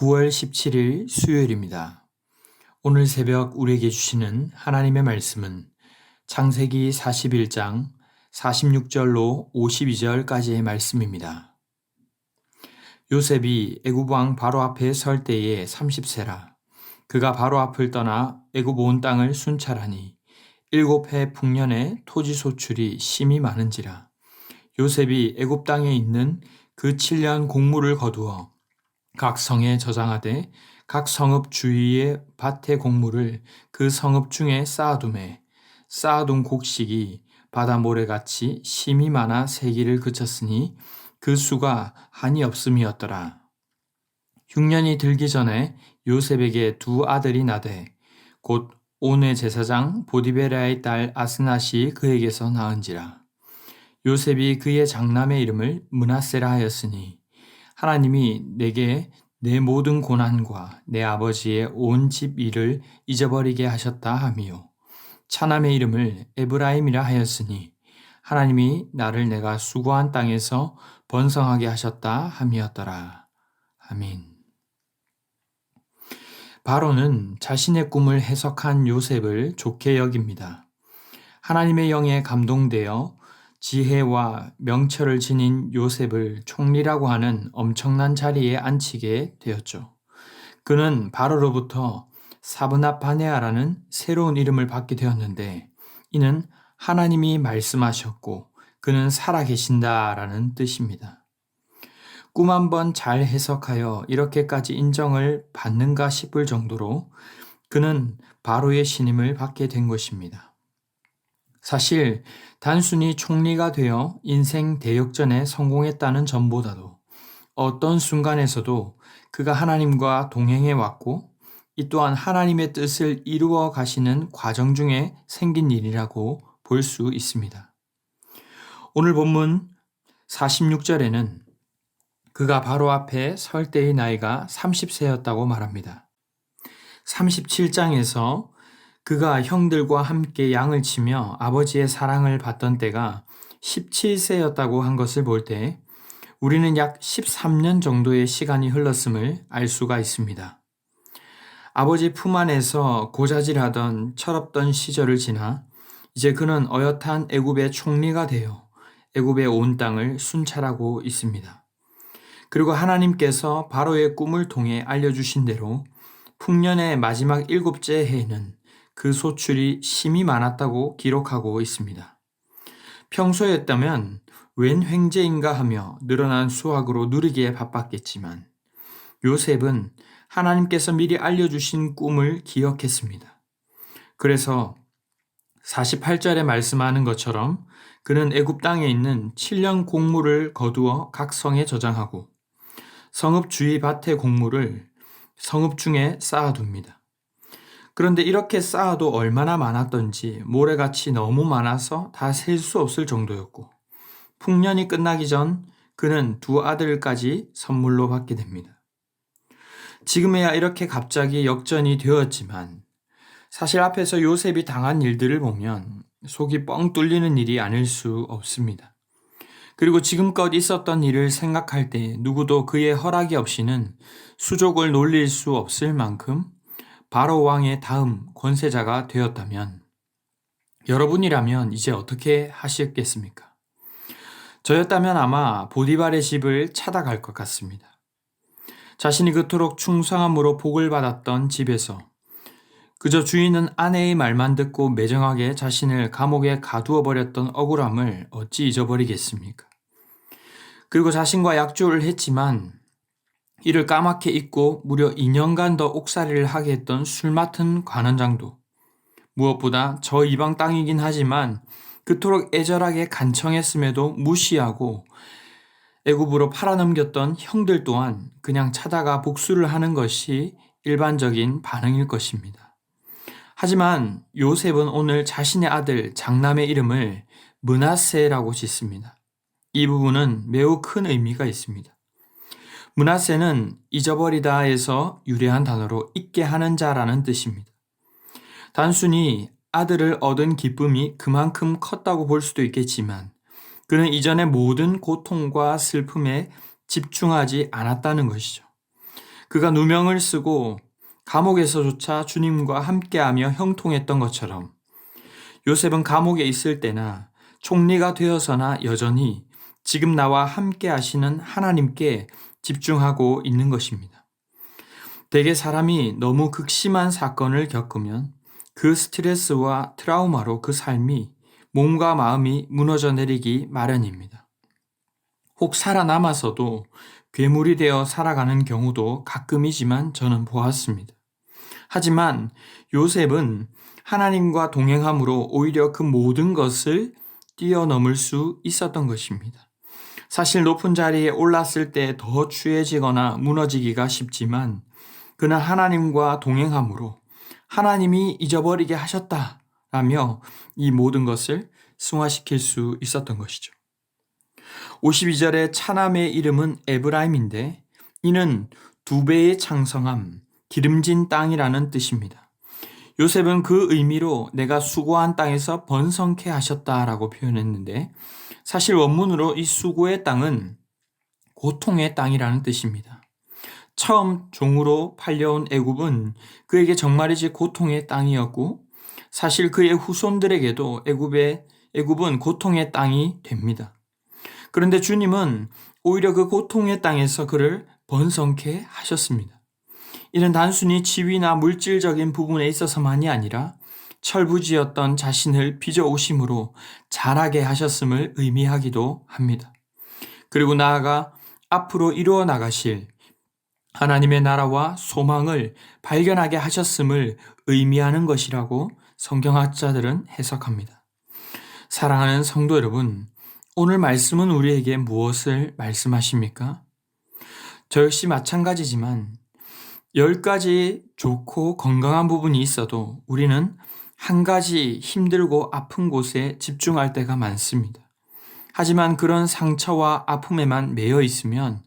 9월 17일 수요일입니다. 오늘 새벽 우리에게 주시는 하나님의 말씀은 창세기 41장 46절로 52절까지의 말씀입니다. 요셉이 애굽 왕 바로 앞에 설 때에 30세라. 그가 바로 앞을 떠나 애굽 온 땅을 순찰하니 7해 풍년에 토지 소출이 심히 많은지라. 요셉이 애굽 땅에 있는 그 7년 곡물을 거두어 각 성에 저장하되 각 성읍 주위의 밭의 곡물을 그 성읍 중에 쌓아두매 쌓아둔 곡식이 바다 모래같이 심이 많아 세기를 그쳤으니 그 수가 한이 없음이었더라. 6년이 들기 전에 요셉에게 두 아들이 나되 곧 온의 제사장 보디베라의 딸 아스낫이 그에게서 낳은지라. 요셉이 그의 장남의 이름을 므낫세라 하였으니 하나님이 내게 내 모든 고난과 내 아버지의 온 집 일을 잊어버리게 하셨다 하미요. 차남의 이름을 에브라임이라 하였으니 하나님이 나를 내가 수고한 땅에서 번성하게 하셨다 함이었더라. 아멘. 바로는 자신의 꿈을 해석한 요셉을 좋게 여깁니다. 하나님의 영에 감동되어 지혜와 명철을 지닌 요셉을 총리라고 하는 엄청난 자리에 앉히게 되었죠. 그는 바로로부터 사브낫바네아라는 새로운 이름을 받게 되었는데 이는 하나님이 말씀하셨고 그는 살아계신다라는 뜻입니다. 꿈 한번 잘 해석하여 이렇게까지 인정을 받는가 싶을 정도로 그는 바로의 신임을 받게 된 것입니다. 사실 단순히 총리가 되어 인생 대역전에 성공했다는 점보다도 어떤 순간에서도 그가 하나님과 동행해 왔고 이 또한 하나님의 뜻을 이루어 가시는 과정 중에 생긴 일이라고 볼 수 있습니다. 오늘 본문 46절에는 그가 바로 앞에 설 때의 나이가 30세였다고 말합니다. 37장에서 그가 형들과 함께 양을 치며 아버지의 사랑을 받던 때가 17세였다고 한 것을 볼 때 우리는 약 13년 정도의 시간이 흘렀음을 알 수가 있습니다. 아버지 품 안에서 고자질하던 철없던 시절을 지나 이제 그는 어엿한 애굽의 총리가 되어 애굽의 온 땅을 순찰하고 있습니다. 그리고 하나님께서 바로의 꿈을 통해 알려주신 대로 풍년의 마지막 7째 해에는 그 소출이 심히 많았다고 기록하고 있습니다. 평소였다면 웬 횡재인가 하며 늘어난 수확으로 누리기에 바빴겠지만 요셉은 하나님께서 미리 알려주신 꿈을 기억했습니다. 그래서 48절에 말씀하는 것처럼 그는 애굽 땅에 있는 7년 곡물을 거두어 각 성에 저장하고 성읍 주위 밭의 곡물을 성읍 중에 쌓아둡니다. 그런데 이렇게 쌓아도 얼마나 많았던지 모래같이 너무 많아서 다 셀 수 없을 정도였고 풍년이 끝나기 전 그는 두 아들까지 선물로 받게 됩니다. 지금에야 이렇게 갑자기 역전이 되었지만 사실 앞에서 요셉이 당한 일들을 보면 속이 뻥 뚫리는 일이 아닐 수 없습니다. 그리고 지금껏 있었던 일을 생각할 때 누구도 그의 허락이 없이는 수족을 놀릴 수 없을 만큼 바로 왕의 다음 권세자가 되었다면 여러분이라면 이제 어떻게 하시겠습니까? 저였다면 아마 보디발의 집을 찾아갈 것 같습니다. 자신이 그토록 충성함으로 복을 받았던 집에서 그저 주인은 아내의 말만 듣고 매정하게 자신을 감옥에 가두어 버렸던 억울함을 어찌 잊어버리겠습니까? 그리고 자신과 약조를 했지만 이를 까맣게 잊고 무려 2년간 더 옥살이를 하게 했던 술 맡은 관원장도 무엇보다 저 이방 땅이긴 하지만 그토록 애절하게 간청했음에도 무시하고 애굽으로 팔아넘겼던 형들 또한 그냥 찾아가 복수를 하는 것이 일반적인 반응일 것입니다. 하지만 요셉은 오늘 자신의 아들 장남의 이름을 므낫세라고 짓습니다. 이 부분은 매우 큰 의미가 있습니다. 므낫세는 잊어버리다에서 유래한 단어로 잊게 하는 자라는 뜻입니다. 단순히 아들을 얻은 기쁨이 그만큼 컸다고 볼 수도 있겠지만 그는 이전의 모든 고통과 슬픔에 집중하지 않았다는 것이죠. 그가 누명을 쓰고 감옥에서조차 주님과 함께하며 형통했던 것처럼 요셉은 감옥에 있을 때나 총리가 되어서나 여전히 지금 나와 함께 하시는 하나님께 집중하고 있는 것입니다. 대개 사람이 너무 극심한 사건을 겪으면 그 스트레스와 트라우마로 그 삶이 몸과 마음이 무너져 내리기 마련입니다. 혹 살아남아서도 괴물이 되어 살아가는 경우도 가끔이지만 저는 보았습니다. 하지만 요셉은 하나님과 동행함으로 오히려 그 모든 것을 뛰어넘을 수 있었던 것입니다. 사실 높은 자리에 올랐을 때 더 추해지거나 무너지기가 쉽지만 그는 하나님과 동행함으로 하나님이 잊어버리게 하셨다라며 이 모든 것을 승화시킬 수 있었던 것이죠. 52절의 차남의 이름은 에브라임인데 이는 두 배의 창성함, 기름진 땅이라는 뜻입니다. 요셉은 그 의미로 내가 수고한 땅에서 번성케 하셨다라고 표현했는데 사실 원문으로 이 수고의 땅은 고통의 땅이라는 뜻입니다. 처음 종으로 팔려온 애굽은 그에게 정말이지 고통의 땅이었고 사실 그의 후손들에게도 애굽은 고통의 땅이 됩니다. 그런데 주님은 오히려 그 고통의 땅에서 그를 번성케 하셨습니다. 이는 단순히 지위나 물질적인 부분에 있어서만이 아니라 철부지였던 자신을 빚어오심으로 자라게 하셨음을 의미하기도 합니다. 그리고 나아가 앞으로 이루어 나가실 하나님의 나라와 소망을 발견하게 하셨음을 의미하는 것이라고 성경학자들은 해석합니다. 사랑하는 성도 여러분, 오늘 말씀은 우리에게 무엇을 말씀하십니까? 저 역시 마찬가지지만 10가지 좋고 건강한 부분이 있어도 우리는 한 가지 힘들고 아픈 곳에 집중할 때가 많습니다. 하지만 그런 상처와 아픔에만 매여 있으면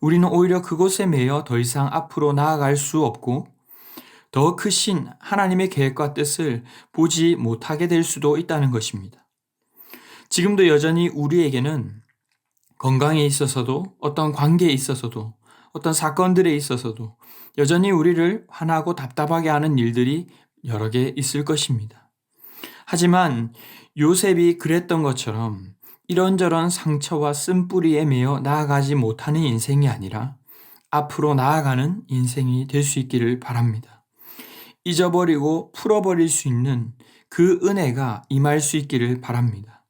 우리는 오히려 그곳에 매여 더 이상 앞으로 나아갈 수 없고 더 크신 하나님의 계획과 뜻을 보지 못하게 될 수도 있다는 것입니다. 지금도 여전히 우리에게는 건강에 있어서도 어떤 관계에 있어서도 어떤 사건들에 있어서도 여전히 우리를 화나고 답답하게 하는 일들이 여러 개 있을 것입니다. 하지만 요셉이 그랬던 것처럼 이런저런 상처와 쓴뿌리에 매여 나아가지 못하는 인생이 아니라 앞으로 나아가는 인생이 될 수 있기를 바랍니다. 잊어버리고 풀어버릴 수 있는 그 은혜가 임할 수 있기를 바랍니다.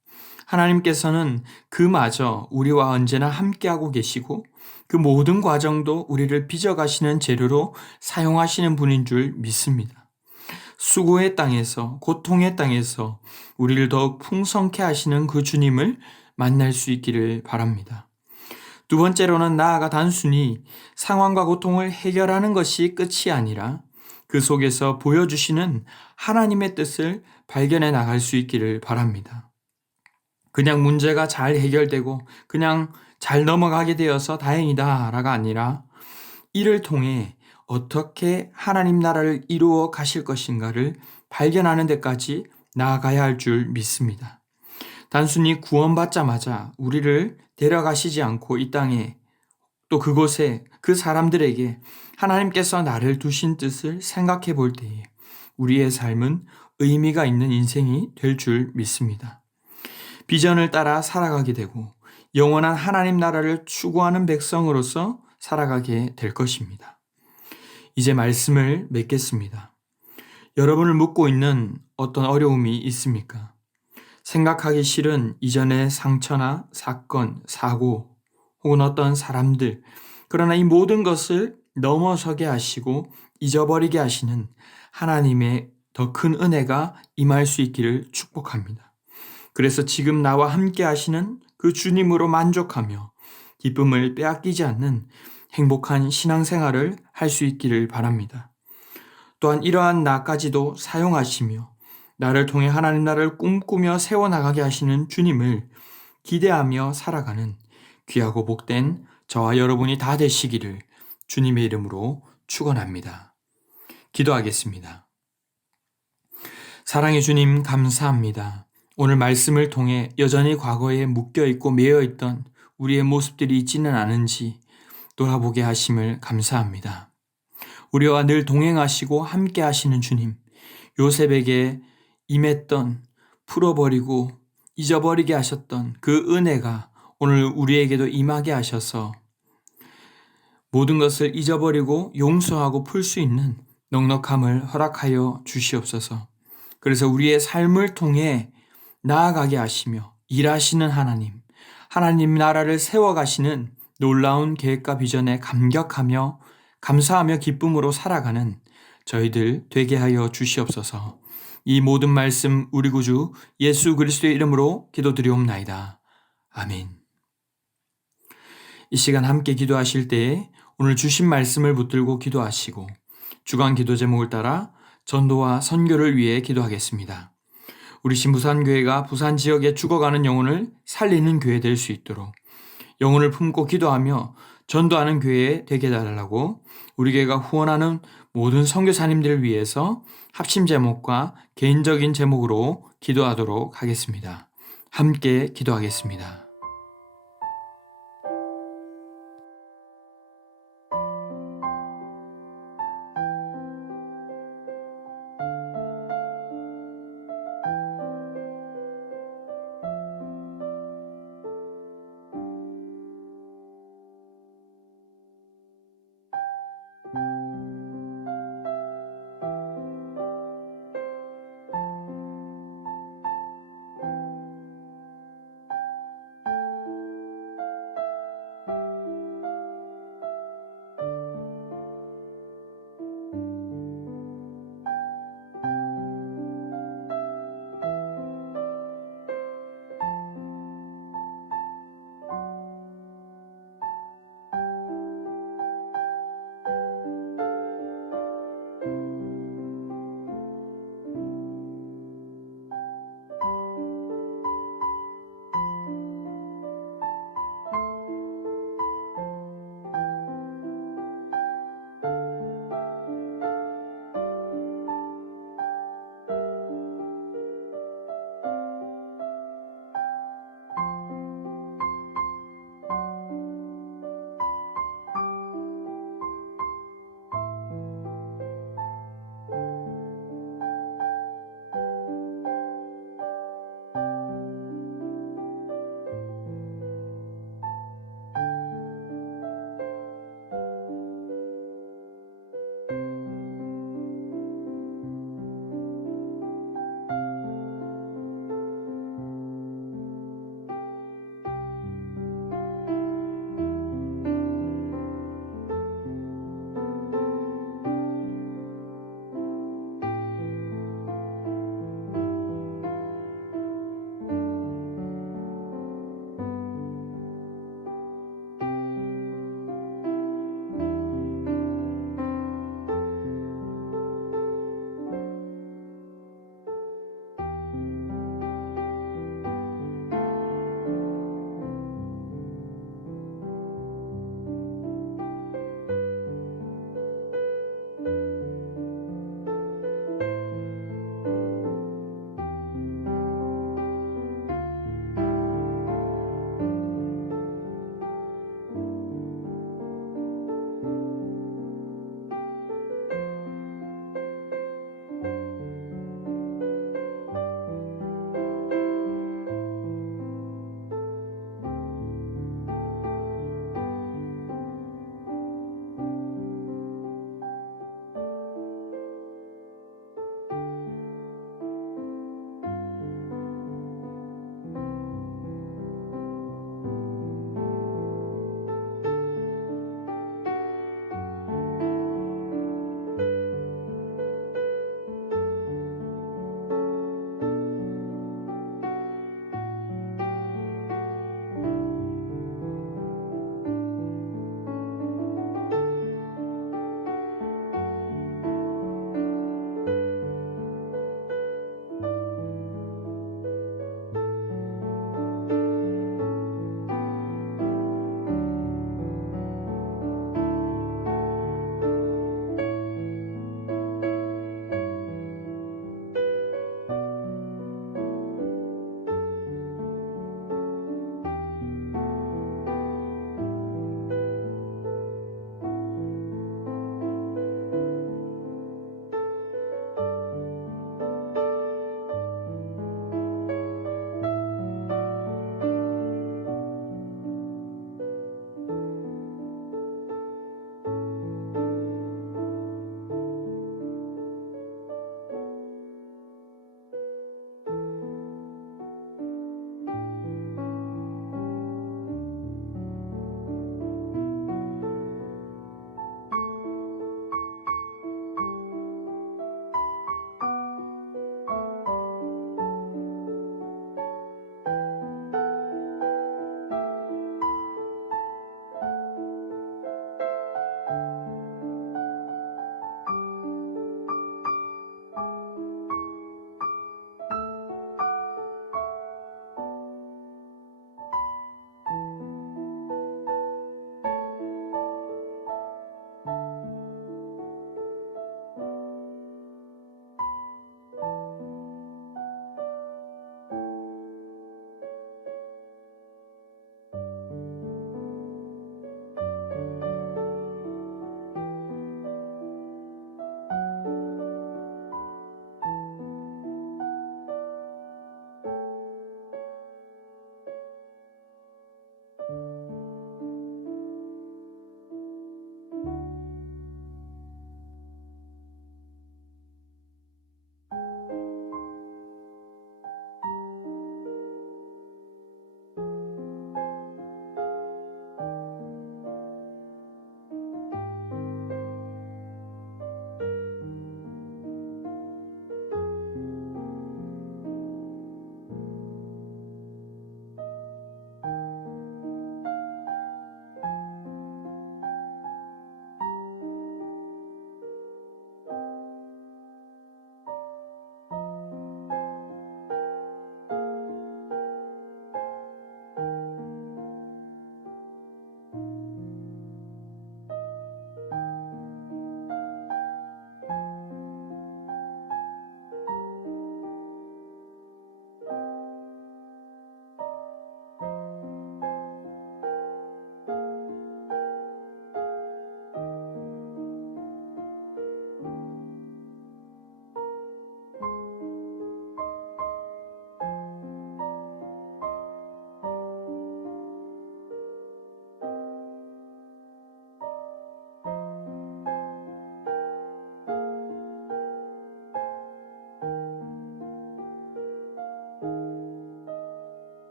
하나님께서는 그마저 우리와 언제나 함께하고 계시고 그 모든 과정도 우리를 빚어가시는 재료로 사용하시는 분인 줄 믿습니다. 수고의 땅에서, 고통의 땅에서 우리를 더욱 풍성케 하시는 그 주님을 만날 수 있기를 바랍니다. 두 번째로는 나아가 단순히 상황과 고통을 해결하는 것이 끝이 아니라 그 속에서 보여주시는 하나님의 뜻을 발견해 나갈 수 있기를 바랍니다. 그냥 문제가 잘 해결되고 그냥 잘 넘어가게 되어서 다행이다라가 아니라 이를 통해 어떻게 하나님 나라를 이루어 가실 것인가를 발견하는 데까지 나아가야 할 줄 믿습니다. 단순히 구원받자마자 우리를 데려가시지 않고 이 땅에 또 그곳에 그 사람들에게 하나님께서 나를 두신 뜻을 생각해 볼 때에 우리의 삶은 의미가 있는 인생이 될 줄 믿습니다. 비전을 따라 살아가게 되고 영원한 하나님 나라를 추구하는 백성으로서 살아가게 될 것입니다. 이제 말씀을 맺겠습니다. 여러분을 묻고 있는 어떤 어려움이 있습니까? 생각하기 싫은 이전의 상처나 사건, 사고 혹은 어떤 사람들, 그러나 이 모든 것을 넘어서게 하시고 잊어버리게 하시는 하나님의 더 큰 은혜가 임할 수 있기를 축복합니다. 그래서 지금 나와 함께 하시는 그 주님으로 만족하며 기쁨을 빼앗기지 않는 행복한 신앙생활을 할 수 있기를 바랍니다. 또한 이러한 나까지도 사용하시며 나를 통해 하나님 나라를 꿈꾸며 세워나가게 하시는 주님을 기대하며 살아가는 귀하고 복된 저와 여러분이 다 되시기를 주님의 이름으로 축원합니다. 기도하겠습니다. 사랑의 주님 감사합니다. 오늘 말씀을 통해 여전히 과거에 묶여있고 매여있던 우리의 모습들이 있지는 않은지 돌아보게 하심을 감사합니다. 우리와 늘 동행하시고 함께 하시는 주님, 요셉에게 임했던, 풀어버리고 잊어버리게 하셨던 그 은혜가 오늘 우리에게도 임하게 하셔서 모든 것을 잊어버리고 용서하고 풀 수 있는 넉넉함을 허락하여 주시옵소서. 그래서 우리의 삶을 통해 나아가게 하시며 일하시는 하나님 나라를 세워가시는 놀라운 계획과 비전에 감격하며 감사하며 기쁨으로 살아가는 저희들 되게 하여 주시옵소서. 이 모든 말씀 우리 구주 예수 그리스도의 이름으로 기도드리옵나이다. 아멘. 이 시간 함께 기도하실 때에 오늘 주신 말씀을 붙들고 기도하시고 주간 기도 제목을 따라 전도와 선교를 위해 기도하겠습니다. 우리 신부산교회가 부산 지역에 죽어가는 영혼을 살리는 교회 될 수 있도록 영혼을 품고 기도하며 전도하는 교회 되게 해달라고 우리 교회가 후원하는 모든 선교사님들을 위해서 합심 제목과 개인적인 제목으로 기도하도록 하겠습니다. 함께 기도하겠습니다.